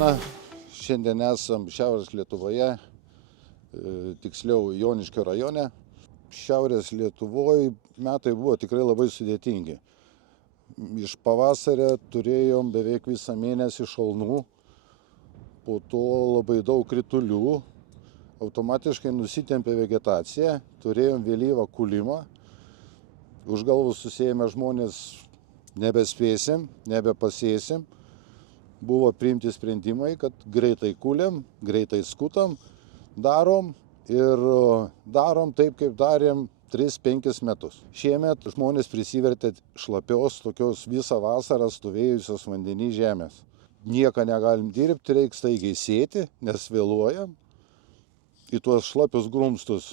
diena. Šiandien esam Šiaurės Lietuvoje, tiksliau Joniškio rajone. Šiaurės Lietuvoje metai buvo tikrai labai sudėtingi. Iš pavasario turėjom beveik visą mėnesį šalnų, po to labai daug kritulių, automatiškai nusitempė vegetacija, turėjom vėlyvą kūlimą, už galvų susėjame žmonės nebespėsim, nebepasėsim. Buvo priimti sprendimai, kad greitai kūliam, greitai skutam, darom ir darom taip, kaip darėm 3-5 metus. Šiemet žmonės prisivertė šlapios, tokios visą vasarą stovėjusios vandenį žemės. Nieką negalim dirbti, reikia staigiai sėti, nes vėluojam. Į tuos šlapius grumstus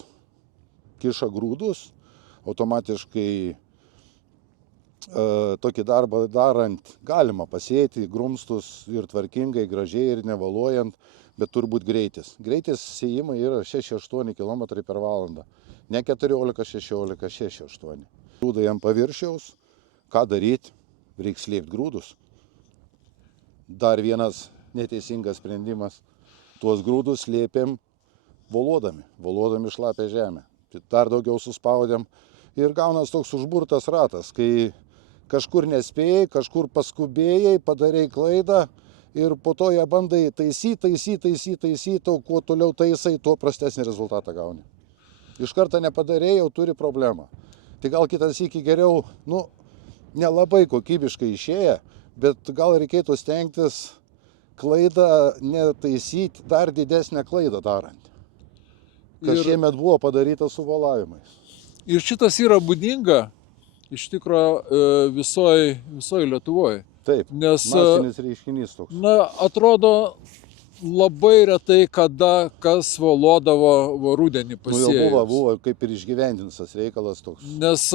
kiša grūdus, automatiškai tokį darbą darant galima pasėti grumstus ir tvarkingai, gražiai ir nevaluojant, bet turbūt greitis. Greitis sėjimai yra 6-8 km per valandą. Ne 14-16, 6-8. Grūdai ant paviršiaus. Ką daryti? Reikia slėpti grūdus. Dar vienas neteisingas sprendimas. Tuos grūdus slėpėm voluodami šlapę žemę. Dar daugiau suspaudėm ir gaunas toks užburtas ratas, kai kažkur nespėjai, kažkur paskubėjai, padarei klaidą ir po to ją bandai taisyti, o kuo toliau taisai, tuo prastesnį rezultatą gauni. Iš karto nepadarei, jau turi problemą. Tai gal kitas iki geriau, nelabai kokybiškai išėję, bet gal reikėtų stengtis klaidą netaisyti, dar didesnę klaidą darant. Kas šiemet buvo padaryta su valavimais. Ir šitas yra būdinga iš tikro visoje Lietuvoje. Taip, nes masinis reiškinys toks. Atrodo labai retai, kada kas valodavo rudenį pasėjus. Jau buvo kaip ir išgyvendintas reikalas toks. Nes,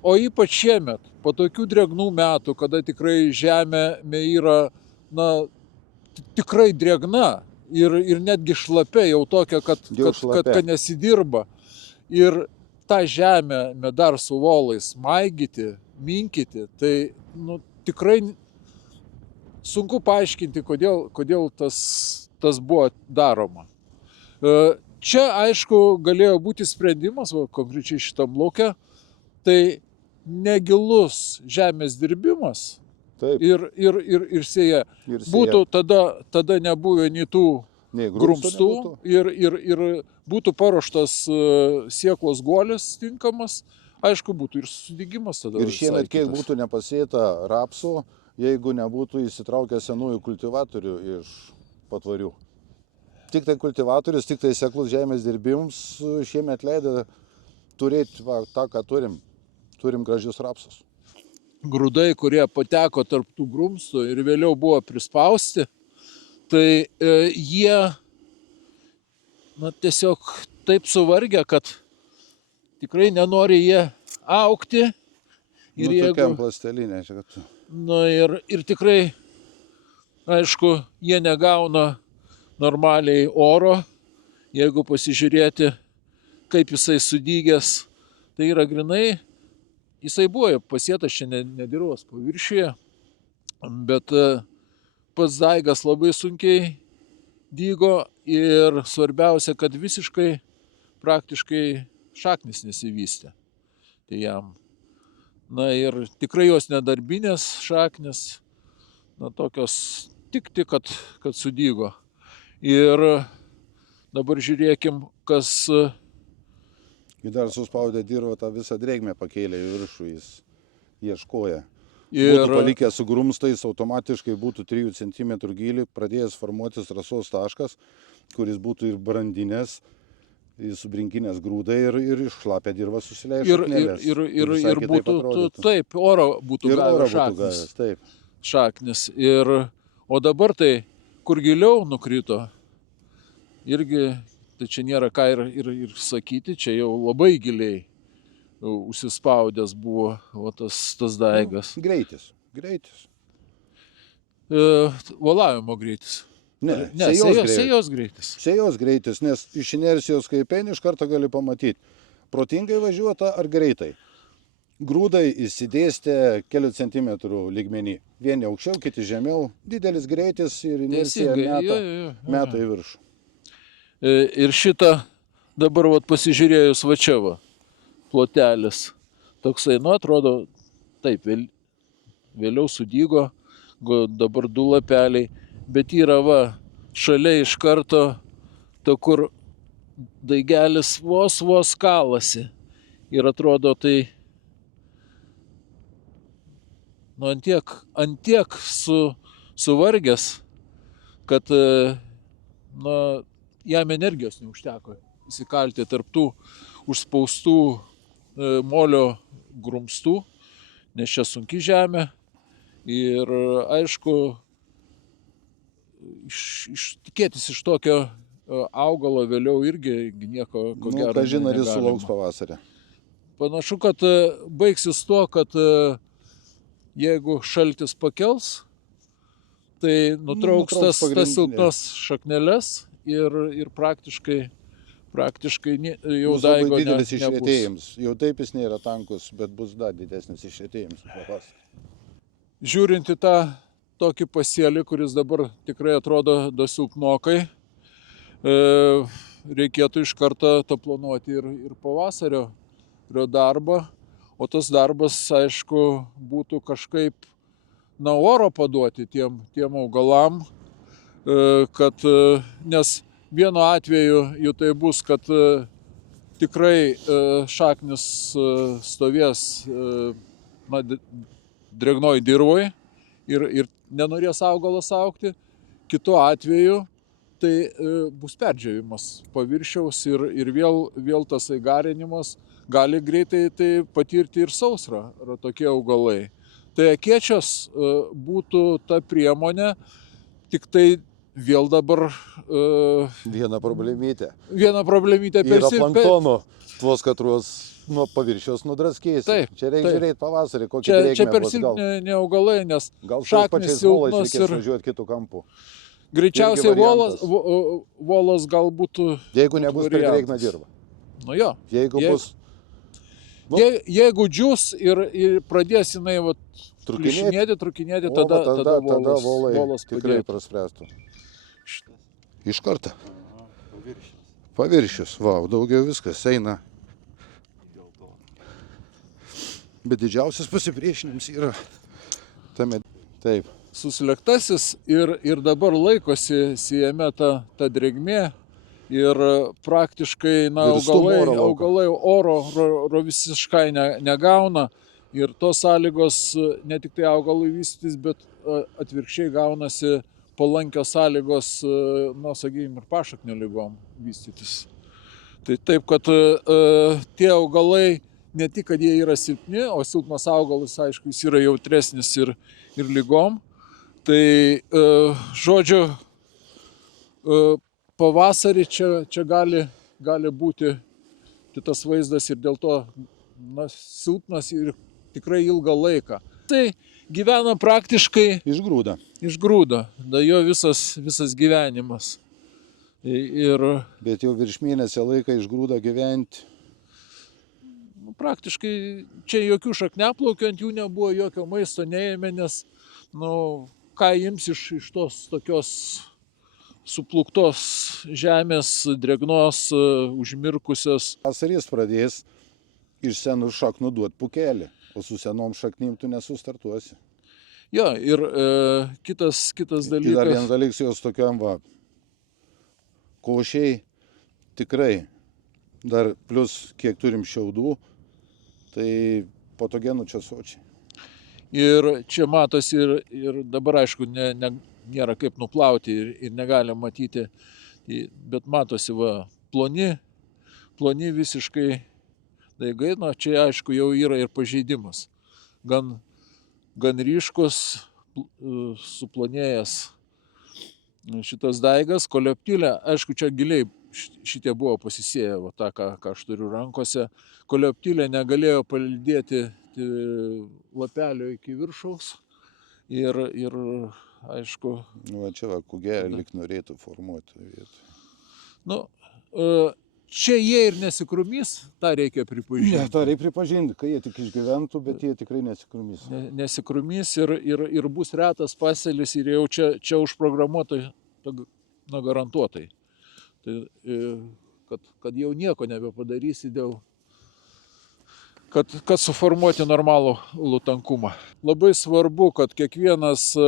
o ypač šiemet, po tokių drėgnų metų, kada tikrai žemė yra tikrai drėgna ir netgi šlapia, jau tokia, kad nesidirba. Ir tą žemę dar su volais maigyti, minkyti, tai tikrai sunku paaiškinti, kodėl tas buvo daroma. Čia, aišku, galėjo būti sprendimas, konkrečiai šitam lauke, tai negilus žemės dirbimas. Taip. Ir sėja. Būtų tada nebuvę nei tų grumstų ir būtų paruoštas sėklos guolis tinkamas, aišku, būtų ir sudygimas tada. Ir šiemet kiek būtų nepasėta rapsų, jeigu nebūtų įsitraukę senųjų kultivatorių iš patvarių. Tik tai kultivatorius, tik tai sėklus žemės dirbimams šiemet leido turėti tą, ką turim. Turim gražius rapsus. Grūdai, kurie pateko tarp tų grumstų ir vėliau buvo prispausti, tai jie tiesiog taip suvargę, kad tikrai nenori jie augti. Ir tokiam plastelinė. Ir tikrai, aišku, jie negauna normaliai oro. Jeigu pasižiūrėti, kaip jisai sudygęs, tai yra grinai. Jisai buvo pasėtas šiandien nedirvos paviršiuje, bet pats daigas labai sunkiai dygo ir svarbiausia, kad visiškai praktiškai šaknis nesivystė. Tai jam. Ir tikrai jos nedarbinės šaknis, tokios tik, kad sudygo. Ir dabar žiūrėkim, kas... Jis dar suspaudė dirvą, tą visą drėgmę pakėlė į viršų, jis ieškoja. Būtų palikę su grumstais, automatiškai būtų 3 cm gylį, pradėjęs formuotis rasos taškas, kuris būtų ir brandinės, subrinkinės grūdai ir iššlapę dirvą susileidžia šaknelės. Ir būtų, taip, oro būtų gavęs šaknis. O dabar tai, kur giliau nukrito, irgi... Tai čia nėra ką ir sakyti, čia jau labai giliai užsispaudęs buvo tas daigas. Greitis. Valavimo greitis. Ne, sėjos greitis. Sėjos greitis, nes iš inercijos kaip eini iš karto gali pamatyti, protingai važiuota ar greitai. grūdai išsidėstę kelių centimetrų lygmenį. Vieni aukščiau, kiti žemiau. Didelis greitis ir inercija meta į viršų. Ir šitą dabar vat, pasižiūrėjus va čia va, plotelis. Toksai, nu, atrodo, taip, vėliau sudygo, dabar 2 lapeliai, bet yra va, šalia iš karto, to kur daigelis vos kalasi. Ir atrodo, tai nu, antiek suvargęs, kad nu, jam energijos neužteko įsikalti tarp tų užspaustų molio grumstų, nes čia sunki žemė. Ir aišku, tikėtis iš tokio augalo vėliau irgi nieko ko gero. Kažin ar jis sulauks pavasarį. Panašu, kad baigsis tuo, kad jeigu šaltis pakels, tai nutrauks tas silpnas šakneles ir praktiškai jau daigo labai didelis išretėjimas. Jau taip jis nėra tankus, bet bus dar didesnis išretėjimas pavasarį. Žiūrint į tą tokį pasėlį, kuris dabar tikrai atrodo silpnokai, reikėtų iš karto to planuoti ir pavasario darbą, o tas darbas, aišku, būtų kažkaip oro paduoti tiem augalam, kad, nes vienu atveju jau tai bus, kad tikrai šaknis stovės drėgnoj dirvoj ir nenorės augalas augti, kitu atveju tai bus perdžiovimas paviršiaus ir vėl tas garinimas. Gali greitai tai patirti ir sausrą tokie augalai. Tai akėčios būtų ta priemonė, tik tai vėl dabar... Viena problemytė. Viena problemytė per yra planktonų, tuos, katruos nuo paviršiaus nudraskės. Čia reikia žiūrėti pavasarį, kokie drėgmė bus. Čia per silpni augalai, nes šaknis silpnas ir... važiuoti kitų kampų. Greičiausiai volas gal būtų... Jeigu nebus per drėgną dirvą. Nu jo. Jeigu džius ir pradės jinai trukinėti, tada volas tikrai praspręstų. Iš karto. Paviršius. Vau, daugiau viskas eina. Bet didžiausias pasipriešinimas yra tame. Taip. Suslėgtasis ir dabar laikosi jame ta drėgmė. Ir praktiškai augalai oro visiškai negauna. Ir tos sąlygos ne tik tai augalui vystytis, bet atvirkščiai gaunasi palankios sąlygos, sakykime, ir pašaknio lygom vystytis. Tai taip, kad tie augalai ne tik, kad jie yra silpni, o silpnas augalas, aišku, jis yra jautresnis ir lygom. Tai, žodžiu, pavasarį čia gali būti tas vaizdas ir dėl to silpnas ir tikrai ilgą laiką. Tai gyvena praktiškai iš grūdo, da jo visas gyvenimas. Bet jau virš mėnesio laiką iš grūdo gyventi. Praktiškai čia jokių šakniaplaukių ant jų nebuvo, jokio maisto neėmė, nes ką ims iš tos tokios supluktos žemės, drėgnos, užmirkusios. Vasaris pradės iš senų šaknų duoti pukelį, o su senom šaknim tu nesustartuosi. Jo, ir kitas dalykas. Dar vienas dalykas, jos tokiam košiai tikrai, dar plus kiek turim šiaudų, tai patogenų čia sočiai. Ir čia matosi ir dabar, aišku, nėra kaip nuplauti ir negali matyti, bet matosi ploni visiškai daigai, čia aišku jau yra ir pažeidimas. Gan ryškus, suplonėjęs šitas daigas, koleoptilė, aišku, čia giliai šitie buvo pasisėję, tą, ką aš turiu rankose. Koleoptilė negalėjo palydėti lapelio iki viršaus ir aišku... Čia kugė lik norėtų formuoti vietą. čia jie ir nesikrūmys, tą reikia pripažinti. Ne, tą reikia pripažinti, kai jie tik išgyventų, bet jie tikrai nesikrūmys. Nesikrūmys ir bus retas pasėlis ir jau čia užprogramuota, garantuotai. Tai, kad jau nieko nebepadarysi dėl, kad suformuoti normalų tankumą. Labai svarbu, kad kiekvienas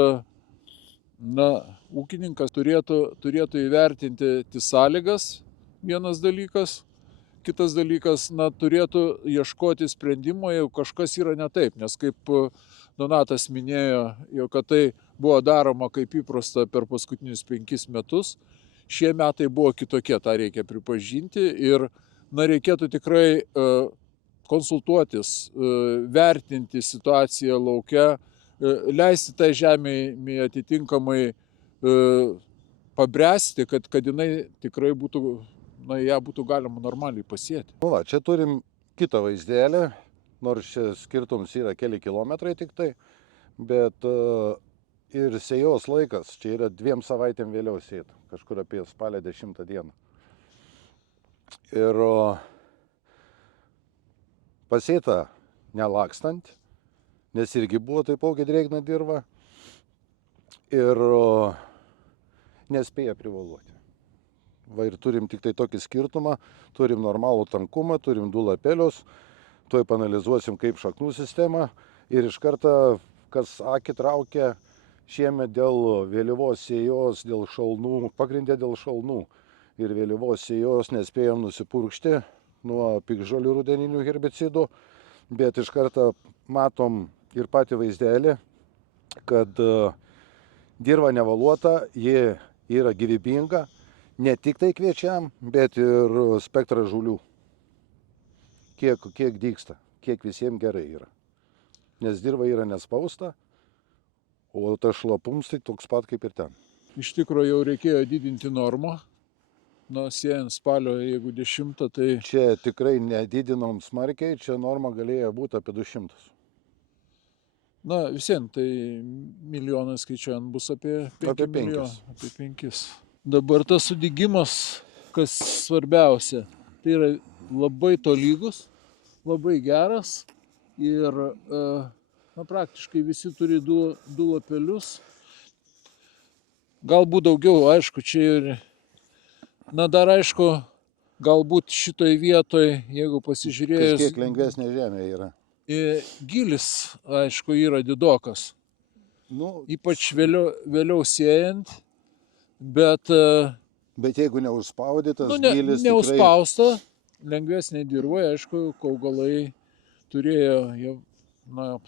ūkininkas turėtų įvertinti sąlygas, vienas dalykas. Kitas dalykas, turėtų ieškoti sprendimo, jeigu kažkas yra ne taip, nes kaip Donatas minėjo, jau kad tai buvo daroma kaip įprasta per paskutinius 5 metus, šie metai buvo kitokie, tą reikia pripažinti ir reikėtų tikrai konsultuotis, vertinti situaciją lauke, leisti tai žemei atitinkamai pabręsti, kad jinai tikrai būtų, ją būtų galima normaliai pasėti. Čia turim kitą vaizdelį, nors čia skirtums yra keli kilometrai tik tai, bet ir sėjos laikas, čia yra 2 savaitėm vėliau sėt, kažkur apie spalio 10 dieną. Ir pasėta nelakstant, nes irgi buvo taipogi drėgna dirva ir nespėja privaluoti. Va ir turim tik tai tokį skirtumą, turim normalų tankumą, turim 2 lapelius, tuoj panalizuosim kaip šaknų sistema ir iš karto, kas akį traukia šiemet dėl vėlyvos sėjos, dėl šalnų, pagrindė dėl šalnų ir vėlyvos sėjos nespėjom nusipurkšti nuo piktžolių rudeninių herbicidų, bet iš karto matom ir patį vaizdelį, kad dirva nevaluota, ji yra gyvybinga, ne tik tai kviečiam, bet ir spektrą žulių. Kiek dygsta, kiek visiems gerai yra. Nes dirva yra nespausta, o tas šlapums tai toks pat kaip ir ten. Iš tikrųjų jau reikėjo didinti normą. Siejant spalio, jeigu 10, tai... Čia tikrai nedidinom smarkiai, čia norma galėjo būti apie 200. Visien, tai milijoną skaičiuojant bus apie 5 milijonų. Apie 5. Dabar tas sudygimas, kas svarbiausia, tai yra labai tolygus, labai geras ir praktiškai visi turi 2 lapelius. Galbūt daugiau, aišku, čia ir... dar aišku, galbūt šitoj vietoj, jeigu pasižiūrėjus... Kažkiek lengvesnė žemė yra. Gylis, aišku, yra didokas. Ypač vėliau siejant, bet... Bet jeigu neužspaudytas gylis tikrai... Neužspausta, lengvesnė dirvoje, aišku, augalai turėjo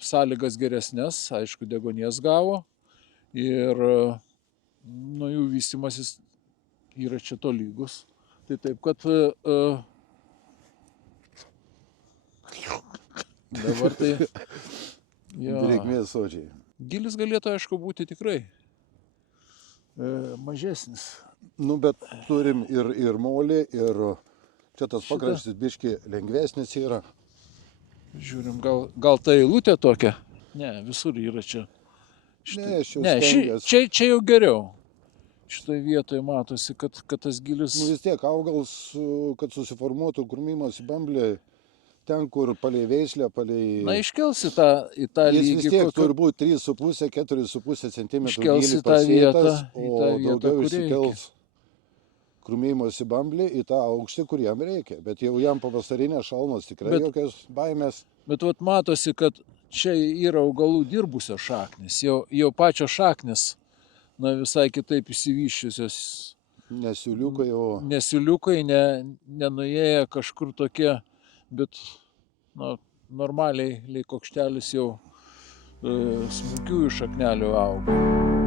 sąlygas geresnės, aišku, deguonies gavo ir jų vystymasis yra čia tolygus. Tai taip, kad dabar tai... Drėgmės sodžiai. Gylis galėtų, aišku, būti tikrai mažesnis. Bet turim ir molį, ir čia tas pakraštis biški lengvesnis yra. Žiūrim, gal ta eilutė tokia? Ne, visur yra čia. Čia jau geriau. Šitoje vietoje matosi, kad tas gylis... Vis tiek augalas, kad susiformuotų krūmimosi bamblė, ten, kur palei veislę, palei... Iškelsi į tą lygį. Jis vis tiek turi būti 3,5–4,5 cm gylį pasėtas, o daugiau išsikels krūmimosi bamblį į tą aukštį, kur jam reikia. Bet jau jam pavasarinės šalnos tikrai jokios baimės. Bet matosi, kad čia yra augalų dirbusios šaknis, jau pačios šaknis. Visai kitaip įsivyščiusios. Nesiuliukai, Nesiuliukai, nenuėję kažkur tokie, bet normaliai kokštelis jau smulkiųjų šaknelių auga.